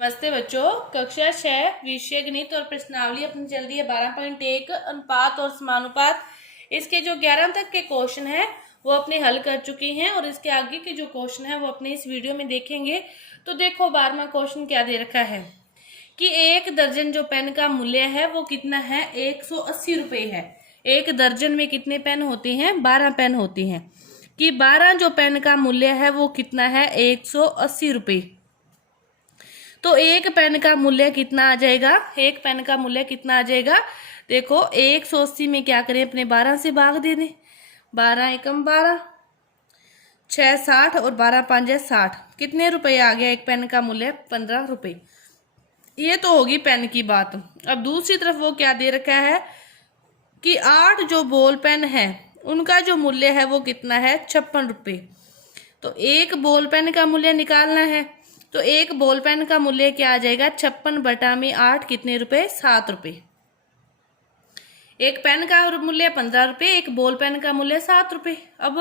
नमस्ते बच्चों, कक्षा 6 विषय गणित और प्रश्नावली अपनी चल रही है 12.1 अनुपात और समानुपात। इसके जो 11 तक के क्वेश्चन है वो अपने हल कर चुके हैं और इसके आगे के जो क्वेश्चन है वो अपने इस वीडियो में देखेंगे। तो देखो 12वां क्वेश्चन क्या दे रखा है कि एक दर्जन जो पेन का मूल्य है वो कितना है, 180 रुपये है। एक दर्जन में कितने पेन होते हैं? 12 पेन होते हैं। कि 12 जो पेन का मूल्य है वो कितना है, 180 रुपये। तो एक पेन का मूल्य कितना आ जाएगा? एक पेन का मूल्य कितना आ जाएगा? देखो 180 में क्या करें, अपने 12 से भाग दे दें। 12 एकम 12, 6 60 और 12 5 60। कितने रुपए आ गया? एक पेन का मूल्य 15 रुपये। ये तो होगी पेन की बात। अब दूसरी तरफ वो क्या दे रखा है कि 8 जो बॉल पेन है उनका जो मूल्य है वो कितना है, 56 रुपये। तो एक बॉल पेन का मूल्य निकालना है। तो एक बॉल पेन का मूल्य क्या आ जाएगा, 56 बटा में 8 कितने रुपए, 7 रुपये। एक पेन का मूल्य 15 रुपये, एक बॉल पेन का मूल्य 7 रुपये। अब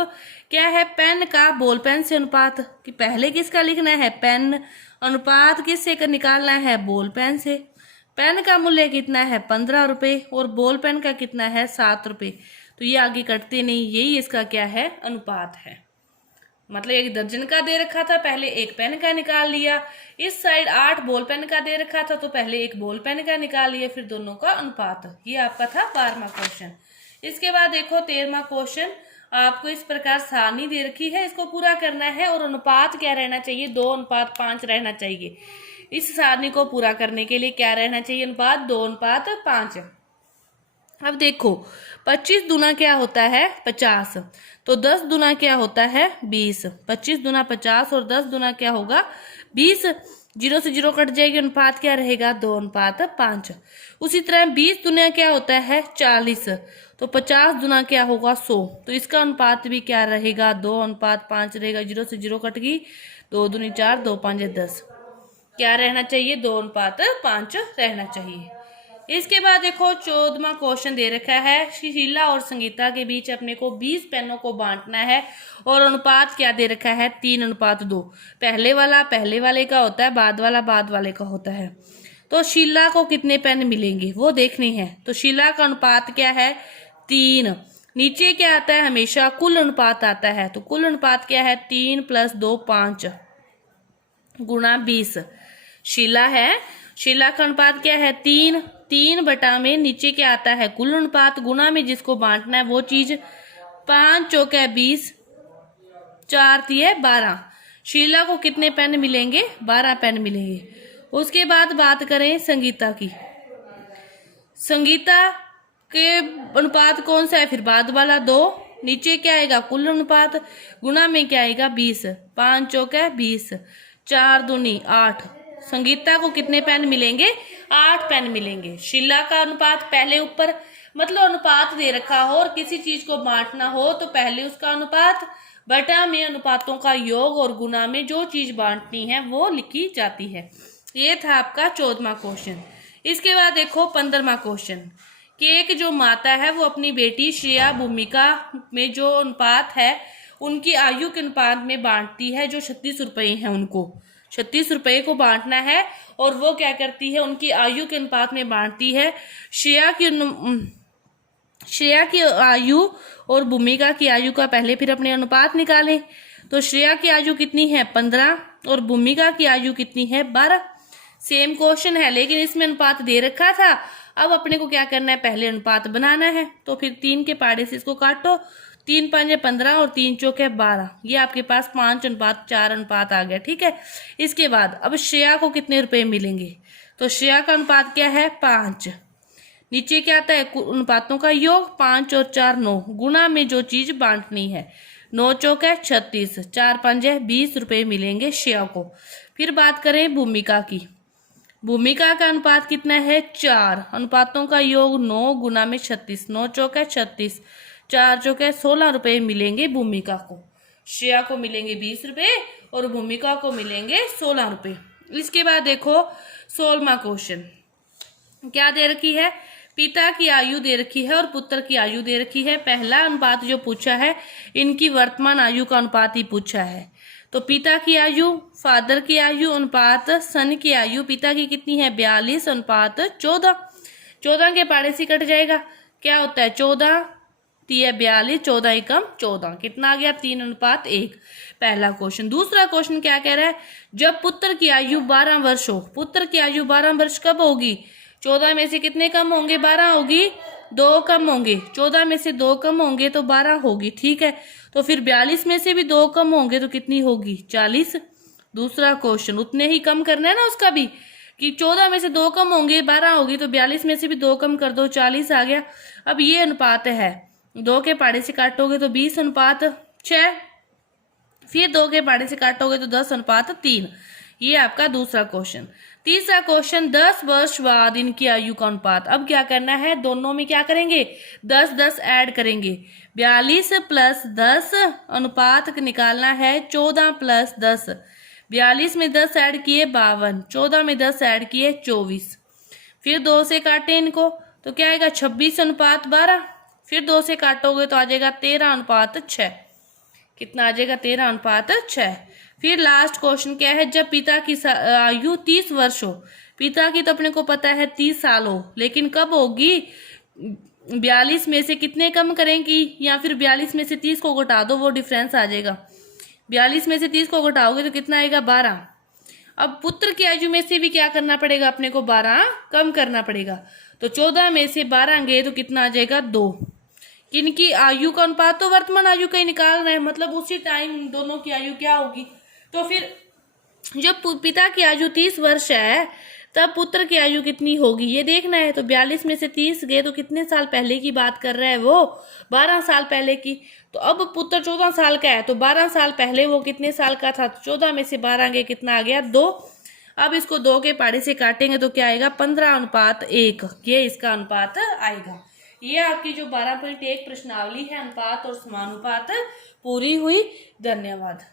क्या है, पेन का बॉल पेन से अनुपात कि पहले किसका लिखना है, पेन, अनुपात किससे निकालना है, बॉल पेन से। पेन का मूल्य कितना है, 15 रुपये और बॉल पेन का कितना है, 7 रुपये। तो ये आगे कटते नहीं, यही इसका क्या है, अनुपात है। मतलब एक दर्जन का दे रखा था, पहले एक पेन का निकाल लिया। इस साइड 8 बॉल पेन का दे रखा था तो पहले एक बॉल पेन का निकाल लिया, फिर दोनों का अनुपात। ये आपका था 12वां क्वेश्चन। इसके बाद देखो 13वां क्वेश्चन। आपको इस प्रकार सारणी दे रखी है, इसको पूरा करना है और अनुपात क्या रहना चाहिए, 2:5 रहना चाहिए। इस सारणी को पूरा करने के लिए क्या रहना चाहिए, अनुपात 2:5। अब देखो 25 दूना क्या होता है, 50। तो 10 दूना क्या होता है, 20। 25 दूना 50 और 10 दूना क्या होगा, 20। 0 से 0 कट जाएगी, अनुपात क्या रहेगा, 2:5। उसी तरह 20 दूना क्या होता है, 40। तो 50 दूना क्या होगा, 100। तो इसका अनुपात भी क्या रहेगा, 2:5 रहेगा। 0 से 0 कट गई, 2 दूनी 4, 2 5 10। क्या रहना चाहिए, 2:5 रहना चाहिए। इसके बाद देखो 14वां क्वेश्चन दे रखा है, शीला और संगीता के बीच अपने को 20 पेनों को बांटना है और अनुपात क्या दे रखा है, 3:2। पहले वाला पहले वाले का होता है, बाद वाला बाद वाले का होता है। तो शीला को कितने पेन मिलेंगे वो देखनी है। तो शीला का अनुपात क्या है, 3। नीचे क्या आता है, हमेशा कुल अनुपात आता है। तो कुल अनुपात क्या है, 3 + 2 5 गुणा 20। शीला है, शीला का अनुपात क्या है, 3। 3 बटा में नीचे क्या आता है, कुल अनुपात, गुणा में जिसको बांटना है वो चीज। 5 चौके 20, 4 तिये 12। शीला को कितने पेन मिलेंगे, 12 पेन मिलेंगे। उसके बाद बात करें संगीता की। संगीता के अनुपात कौन सा है, फिर बाद वाला 2। नीचे क्या आएगा, कुल अनुपात, गुणा में क्या आएगा, 20। 5 चौके 20, 4 दूनी 8। संगीता को कितने पेन मिलेंगे, 8 पेन मिलेंगे। शीला का अनुपात पहले ऊपर, मतलब अनुपात दे रखा हो और किसी चीज को बांटना हो तो पहले उसका अनुपात, बटा में अनुपातों का योग और गुना में जो चीज बांटनी है वो लिखी जाती है। ये था आपका 14वां क्वेश्चन। इसके बाद देखो 15वां क्वेश्चन कि एक जो माता है वो अपनी बेटी श्रेया भूमिका में जो अनुपात है उनकी आयु के अनुपात में बांटती है, जो 36 रुपये हैं उनको 36 रुपये को बांटना है। और वो क्या करती है, उनकी आयु के अनुपात में बांटती है। श्रेया की आयु और भूमिका की आयु का पहले फिर अपने अनुपात निकालें। तो श्रेया की आयु कितनी है, 15 और भूमिका की आयु कितनी है, 12। सेम क्वेश्चन है लेकिन इसमें अनुपात दे रखा था। अब अपने को क्या करना है, पहले अनुपात बनाना है। तो फिर 3 के पाड़े से इसको काटो, 3 5 15 और 3 चौके 12। ये आपके पास 5:4 अनुपात आ गया, ठीक है। इसके बाद अब श्रेया को कितने रुपए मिलेंगे, तो श्रेया का अनुपात क्या है, 5। नीचे क्या आता है, अनुपातों का योग, 5 और 4 9, गुणा में जो चीज बांटनी है। 9 चौके 36, 4 5 20 रुपये मिलेंगे श्रेया को। फिर बात करें भूमिका की। भूमिका का अनुपात कितना है, 4। अनुपातों का योग 9 गुना में 36, 9 चौके 36, 4 चौके 16 रुपये मिलेंगे भूमिका को। श्रेया को मिलेंगे 20 रुपये और भूमिका को मिलेंगे 16 रुपये। इसके बाद देखो 16वां क्वेश्चन क्या दे रखी है, पिता की आयु दे रखी है और पुत्र की आयु दे रखी है। पहला अनुपात जो पूछा है, इनकी वर्तमान आयु का अनुपात ही पूछा है। तो पिता की आयु, फादर की आयु अनुपात सन की आयु, पिता की कितनी है 42 अनुपात 14। 14 के पाड़े से कट जाएगा, क्या होता है 14 3 42, 14 एकम 14, कितना आ गया 3 अनुपात 1। पहला क्वेश्चन। दूसरा क्वेश्चन क्या कह रहा है, जब पुत्र की आयु 12 वर्ष हो, पुत्र की आयु 12 वर्ष कब होगी, 14 में से कितने कम होंगे, 12 होगी, 2 कम होंगे, 14 में से 2 कम होंगे तो 12 होगी, ठीक है। तो फिर 42 में से भी 2 कम होंगे तो कितनी होगी 40। दूसरा क्वेश्चन, उतने ही कम करना है ना उसका भी, कि 14 में से 2 कम होंगे 12 होगी, तो 42 में से भी 2 कम कर दो 40 आ गया। अब ये अनुपात है, 2 के पाड़े से काटोगे तो 20 अनुपात 6, फिर 2 के पाड़े से काटोगे तो 10 अनुपात 3। ये आपका दूसरा क्वेश्चन। तीसरा क्वेश्चन, 10 वर्ष बाद इनकी आयु का अनुपात। अब क्या करना है, दोनों में क्या करेंगे 10 10 ऐड करेंगे, 42 प्लस 10 अनुपात निकालना है 14 प्लस 10। 42 में 10 ऐड किए 52, 14 में 10 ऐड किए 24, फिर 2 से काटे इनको तो क्या आएगा 26 अनुपात 12, फिर 2 से काटोगे तो आ जाएगा 13 अनुपात 6, कितना आ जाएगा 13 अनुपात 6। फिर लास्ट क्वेश्चन क्या है, जब पिता की आयु 30 वर्ष हो, पिता की तो अपने को पता है 30 साल हो, लेकिन कब होगी 42 में से कितने कम करेंगी, या फिर 42 में से 30 को घटा दो, वो डिफरेंस आ जाएगा। 42 में से 30 को घटाओगे तो कितना आएगा 12। अब पुत्र की आयु में से भी क्या करना पड़ेगा, अपने को 12 कम करना पड़ेगा, तो 14 में से 12 गए तो कितना आ जाएगा 2। किनकी आयु का अनुपात, तो वर्तमान आयु का ही निकाल रहे हैं, मतलब उसी टाइम दोनों की आयु क्या होगी। तो फिर जब पिता की आयु 30 वर्ष है तब पुत्र की आयु कितनी होगी ये देखना है। तो 42 में से 30 गए तो कितने साल पहले की बात कर रहा है वो, 12 साल पहले की। तो अब पुत्र 14 साल का है तो 12 साल पहले वो कितने साल का था, 14 में से 12 गए कितना आ गया 2। अब इसको 2 के पाड़े से काटेंगे तो क्या आएगा 15 अनुपात 1, ये इसका अनुपात आएगा। ये आपकी जो 12.1 प्रश्नावली है अनुपात और समानुपात पूरी हुई। धन्यवाद।